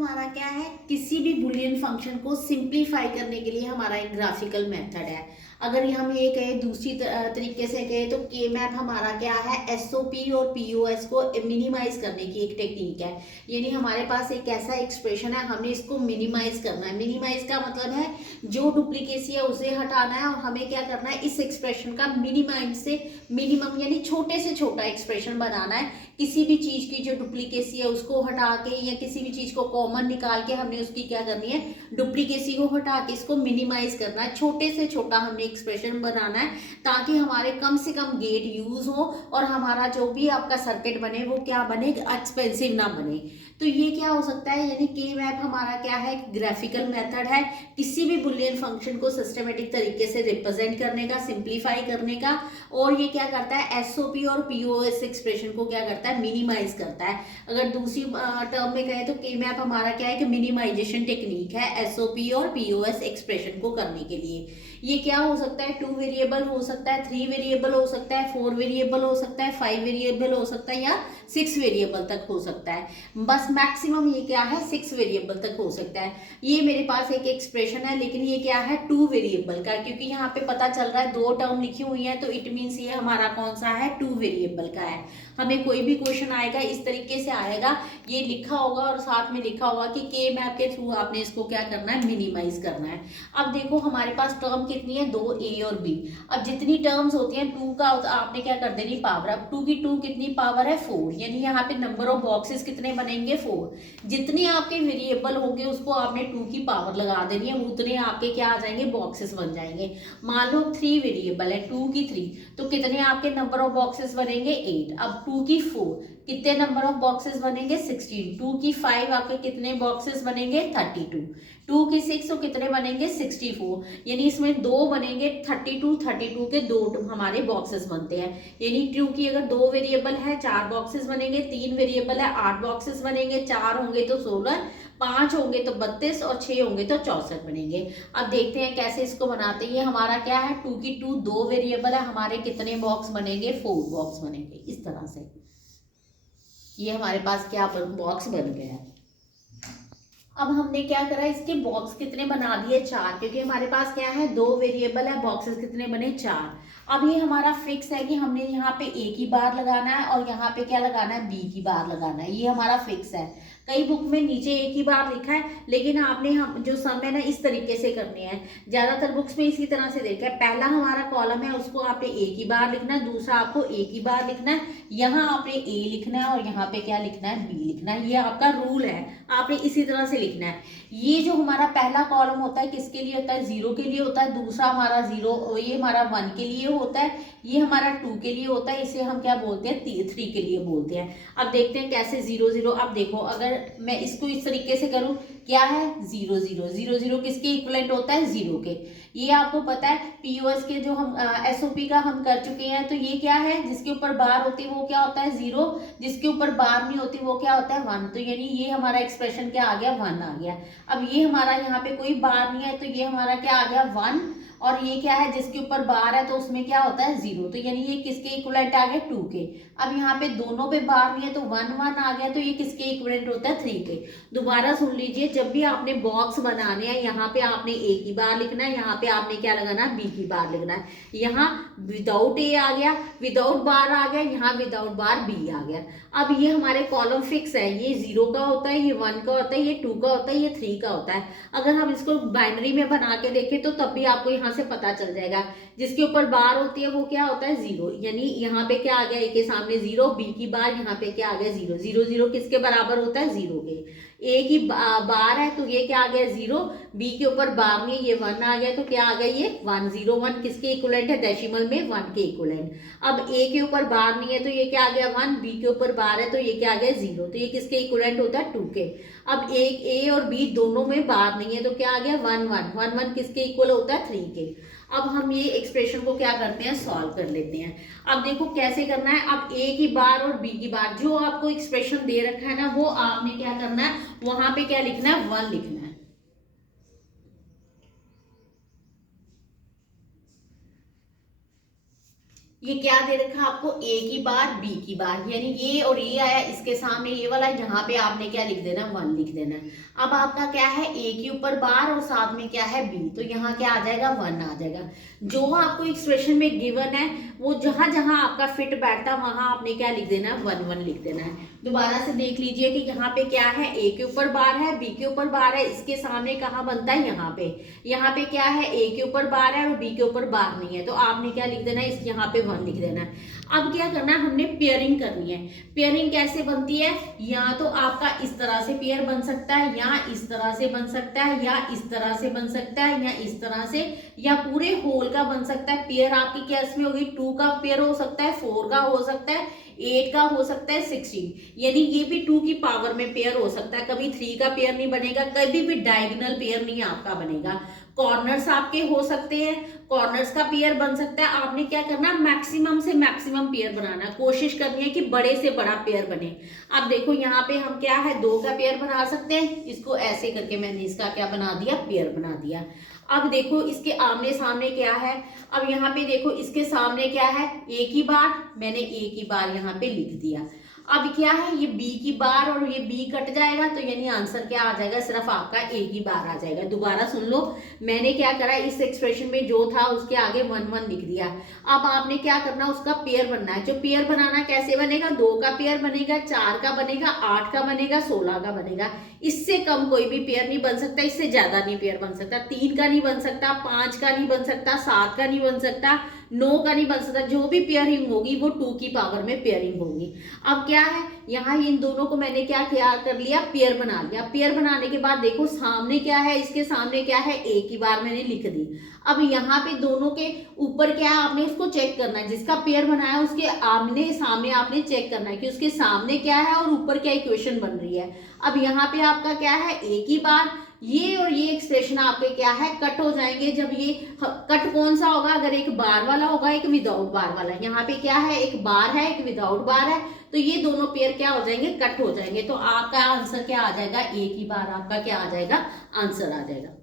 हमारा क्या है, किसी भी बुलियन फंक्शन को सिंप्लीफाई करने के लिए हमारा एक ग्राफिकल मेथड है। अगर हम ये कहें दूसरी तरीके से कहें तो के मैप हमारा क्या है, एसओपी और पीओएस को मिनिमाइज करने की एक टेक्निक है। यानी हमारे पास एक ऐसा एक्सप्रेशन है, हमें इसको मिनिमाइज करना है। मिनिमाइज का मतलब है जो डुप्लीकेसी है उसे हटाना है, और हमें क्या करना है, इस एक्सप्रेशन का मिनिमम से मिनिमम यानी छोटे से छोटा एक्सप्रेशन बनाना है। किसी भी चीज की जो डुप्लीकेसी है उसको हटा के, या किसी भी चीज को कॉमन निकाल के हमने उसकी क्या करनी है, डुप्लीकेसी को हटा के इसको मिनिमाइज करना है। छोटे से छोटा हमने एक्सप्रेशन बनाना है ताकि हमारे कम से कम गेट यूज हो और हमारा जो भी आपका सर्किट बने वो क्या बने, एक्सपेंसिव ना बने। तो ये क्या हो सकता है, यानी के मैप हमारा क्या है, ग्राफिकल मेथड है किसी भी बुलियन फंक्शन को सिस्टमेटिक तरीके से रिप्रेजेंट करने का, सिंप्लीफाई करने का। और ये क्या करता है, एसओपी और पीओएस एक्सप्रेशन को क्या करता है, मिनिमाइज करता है। अगर दूसरी टर्म में कहें तो के मैप हमारा क्या है कि मिनिमाइजेशन टेक्निक है एसओपी और पीओएस एक्सप्रेशन को करने के लिए। ये क्या हो सकता है, 2 वेरिएबल हो सकता है, 3 वेरिएबल हो सकता है, 4 वेरिएबल हो सकता है, 5 वेरिएबल हो सकता है, या 6 वेरिएबल तक हो सकता है। बस मैक्सिमम ये क्या है, 6 वेरिएबल तक हो सकता है। ये मेरे पास एक एक्सप्रेशन है, लेकिन ये क्या है, 2 वेरिएबल का, क्योंकि यहाँ पे पता चल रहा है 2 टर्म लिखी हुई है, तो इट मीन्स ये हमारा कौन सा है, 2 वेरिएबल का है। हमें कोई भी क्वेश्चन आएगा इस तरीके से आएगा, ये लिखा होगा और साथ में लिखा होगा कि के मैप के थ्रू आपने इसको क्या करना है, मिनिमाइज करना है। अब देखो हमारे पास टर्म कितनी है, 2 ए और बी। अब जितनी टर्म्स होती हैं 2 का आपने क्या कर देनी पावर। अब 2 की 2 कितनी पावर है, 4। यानी यहाँ पे नंबर ऑफ बॉक्सेस कितने बनेंगे, 4। जितने आपके वेरिएबल होंगे उसको आपने 2 की पावर लगा देनी है, उतने आपके क्या आ जाएंगे, बॉक्सेस बन जाएंगे। मान लो 3 वेरिएबल है, 2 की 3, तो कितने आपके नंबर ऑफ बॉक्सेस बनेंगे, 8। अब 2 की 4, कितने नंबर ऑफ बॉक्सेस बनेंगे, 16। 2 की 5 आपके कितने बॉक्सेस बनेंगे, 32। 2 की 6 तो कितने बनेंगे, 64। यानी इसमें 2 बनेंगे, 32 32 के 2 हमारे बॉक्सेस बनते हैं। यानी 2 की अगर 2 वेरिएबल है 4 बॉक्सेस बनेंगे, 3 वेरिएबल है 8 बॉक्सेस बनेंगे, 4 होंगे तो 16, 5 होंगे तो 32 और 6 होंगे तो 64 बनेंगे। अब देखते हैं कैसे इसको बनाते हैं। ये हमारा क्या है, 2 की 2 वेरिएबल है, हमारे कितने बॉक्स बनेंगे, 4 बॉक्स बनेंगे। इस तरह से ये हमारे पास क्या बॉक्स बन गया है। अब हमने क्या करा, इसके बॉक्स कितने बना दिए, 4, क्योंकि हमारे पास क्या है, 2 वेरिएबल है, बॉक्सेस कितने बने, 4। अब ये हमारा फिक्स है कि हमने यहाँ पे ए की बार लगाना है और यहाँ पे क्या लगाना है, बी की बार लगाना है। ये हमारा फिक्स है। कई बुक में नीचे ए की बार लिखा है, लेकिन आपने हम जो सम है ना इस तरीके से करने हैं। ज्यादातर बुक्स में इसी तरह से देखा है, पहला हमारा कॉलम है उसको आपने ए की बार लिखना है, दूसरा आपको ए की बार लिखना है, यहाँ आपने ए लिखना है और यहाँ पे क्या लिखना है, बी लिखना है। ये आपका रूल है, आपने इसी तरह से लिखना है। ये जो हमारा पहला कॉलम होता है किसके लिए होता है, 0 के लिए होता है। दूसरा हमारा 0, ये हमारा 1 के लिए होता है। ये हमारा 2 के लिए होता है, इसे हम क्या बोलते हैं, 3 के लिए बोलते हैं। अब देखते हैं कैसे 0 0। अब देखो अगर मैं इसको इस तरीके से करूं, क्या है, 0 0 0 0 किसके इक्विवेलेंट होता है, 0 के। ये आपको पता है, पीओएस के जो हम एसओपी का हम कर चुके हैं, तो ये क्या है, जिसके ऊपर बार होती है वो क्या होता है, 0। जिसके ऊपर बार नहीं होती वो क्या होता है, 1। तो यानी ये हमारा एक्सप्रेशन क्या आ गया, 1 आ गया। अब ये हमारा यहाँ पे कोई बार नहीं है, तो ये हमारा क्या आ गया, 1। और ये क्या है, जिसके ऊपर बार है तो उसमें क्या होता है, 0। तो यानी ये किसके इक्विवेलेंट आ गए, 2 के। अब यहाँ पे दोनों पे बार नहीं है तो 1 1 आ गया, तो ये किसके इक्विवेलेंट होता है, 3 के। दोबारा सुन लीजिए, जब भी आपने बॉक्स बनाने हैं, यहाँ पे आपने ए की बार लिखना है, यहाँ पे आपने क्या लगाना है, बी की बार लिखना है। यहाँ विदाउट ए आ गया, विदाउट बार आ गया, यहाँ विदाउट बार बी आ गया। अब ये हमारे कॉलम फिक्स है, ये 0 का होता है, ये 1 का होता है, ये 2 का होता है, ये 3 का होता है। अगर हम इसको बाइनरी में बना के देखें तो तब भी आपको यहाँ से पता चल जाएगा। जिसके ऊपर बार होती है वो क्या होता है, 0। यानी यहाँ पे क्या आ गया, ए के सामने 0, बी की बार यहाँ पे क्या आ गया, 0 0 0 किसके बराबर होता है, 0 के। ए की बार है तो ये क्या आ गया, 0। बी के ऊपर बार नहीं, ये 1 आ गया, तो क्या आ गया, ये 1 0 1 किसके इक्विवेलेंट है, डेसिमल में 1 के इक्विवेलेंट। अब ए के ऊपर बार नहीं है तो ये क्या आ गया, 1। बी के ऊपर बार है तो ये क्या आ गया, 0। तो ये किसके इक्विवेलेंट होता है, 2 के। अब एक ए और बी दोनों में बार नहीं है तो क्या आ गया, 1 1 1 1 किसके इक्वल होता है, 3 के। अब हम ये एक्सप्रेशन को क्या करते हैं, सॉल्व कर लेते हैं। अब देखो कैसे करना है। अब ए की बार और बी की बार जो आपको एक्सप्रेशन दे रखा है ना, वो आपने क्या करना है, वहां पे क्या लिखना है, 1 लिखना है। ये क्या दे रखा है आपको, ए की बार बी की बार, यानी ये और ये आया, इसके सामने ये वाला, यहाँ पे आपने क्या लिख देना, 1 लिख देना। अब आपका क्या है, ए के ऊपर बार और साथ में क्या है, बी, तो यहाँ क्या आ जाएगा, 1 आ जाएगा। जो आपको एक्सप्रेशन में गिवन है वो जहां जहां आपका फिट बैठता वहां आपने क्या लिख देना, 1 1 लिख देना है। दोबारा से देख लीजिए कि यहाँ पे क्या है, ए के ऊपर बार है, बी के ऊपर बार है, इसके सामने कहाँ बनता है, यहाँ पे क्या है, ए के ऊपर बार है और बी के ऊपर बार नहीं है, तो आपने क्या लिख देना है, इस यहाँ पे 1 लिख देना है। अब क्या करना है, हमने पेयरिंग करनी है। पेयरिंग कैसे बनती है, या तो आपका इस तरह से पेयर बन सकता है, या इस तरह से बन सकता है, या इस तरह से बन सकता है, या इस तरह से, या पूरे होल का बन सकता है। पेयर आपकी केस में होगी 2 का पेयर हो सकता है, 4 का हो सकता है, 8 का हो सकता है, 16, यानी ये भी 2 की पावर में पेयर हो सकता है। कभी 3 का पेयर नहीं बनेगा, कभी भी डायगोनल पेयर नहीं आपका बनेगा। कॉर्नर्स आपके हो सकते हैं, कॉर्नर्स का पेयर बन सकता है। आपने क्या करना, मैक्सिमम से मैक्सिमम पेयर बनाना, कोशिश करनी है कि बड़े से बड़ा पेयर बने। अब देखो यहाँ पे हम क्या है, 2 का पेयर बना सकते हैं, इसको ऐसे करके मैंने इसका क्या बना दिया, पेयर बना दिया। अब देखो इसके आमने सामने क्या है, अब यहाँ पे देखो इसके सामने क्या है, ए की बार, मैंने ए की बार यहाँ पे लिख दिया। अब क्या है, ये बी की बार और ये बी कट जाएगा, तो यानी आंसर क्या आ जाएगा, सिर्फ आपका ए की बार आ जाएगा। दोबारा सुन लो, मैंने क्या करा, इस एक्सप्रेशन में जो था उसके आगे 1 1 लिख दिया। अब आपने क्या करना, उसका पेयर बनना है। जो पेयर बनाना कैसे बनेगा, 2 का पेयर बनेगा, 4 का बनेगा, 8 का बनेगा, 16 का बनेगा। इससे कम कोई भी पेयर नहीं बन सकता, इससे ज्यादा नहीं पेयर बन सकता। 3 का नहीं बन सकता, 5 का नहीं बन सकता, 7 का नहीं बन सकता, 9 का नहीं बन सकता। जो भी पेयरिंग होगी वो 2 की पावर में पेयरिंग होगी। अब क्या है, यहाँ इन दोनों को मैंने क्या किया, कर लिया, पेयर बना लिया। पेयर बनाने के बाद देखो सामने क्या है, इसके सामने क्या है, ए की बार मैंने लिख दी। अब यहाँ पे दोनों के ऊपर क्या है, आपने उसको चेक करना है, जिसका पेयर बनाया उसके आमने सामने आपने चेक करना है कि उसके सामने क्या है और ऊपर क्या इक्वेशन बन रही है। अब यहाँ पे आपका क्या है, ए की बार, ये और ये एक्सप्रेशन आपके क्या है, कट हो जाएंगे। जब ये कट कौन सा होगा, अगर एक बार वाला होगा, एक विदाउट बार वाला। यहाँ पे क्या है, एक बार है, एक विदाउट बार है, तो ये दोनों पेयर क्या हो जाएंगे, कट हो जाएंगे। तो आपका आंसर क्या आ जाएगा, ए की बार आपका क्या आ जाएगा, आंसर आ जाएगा।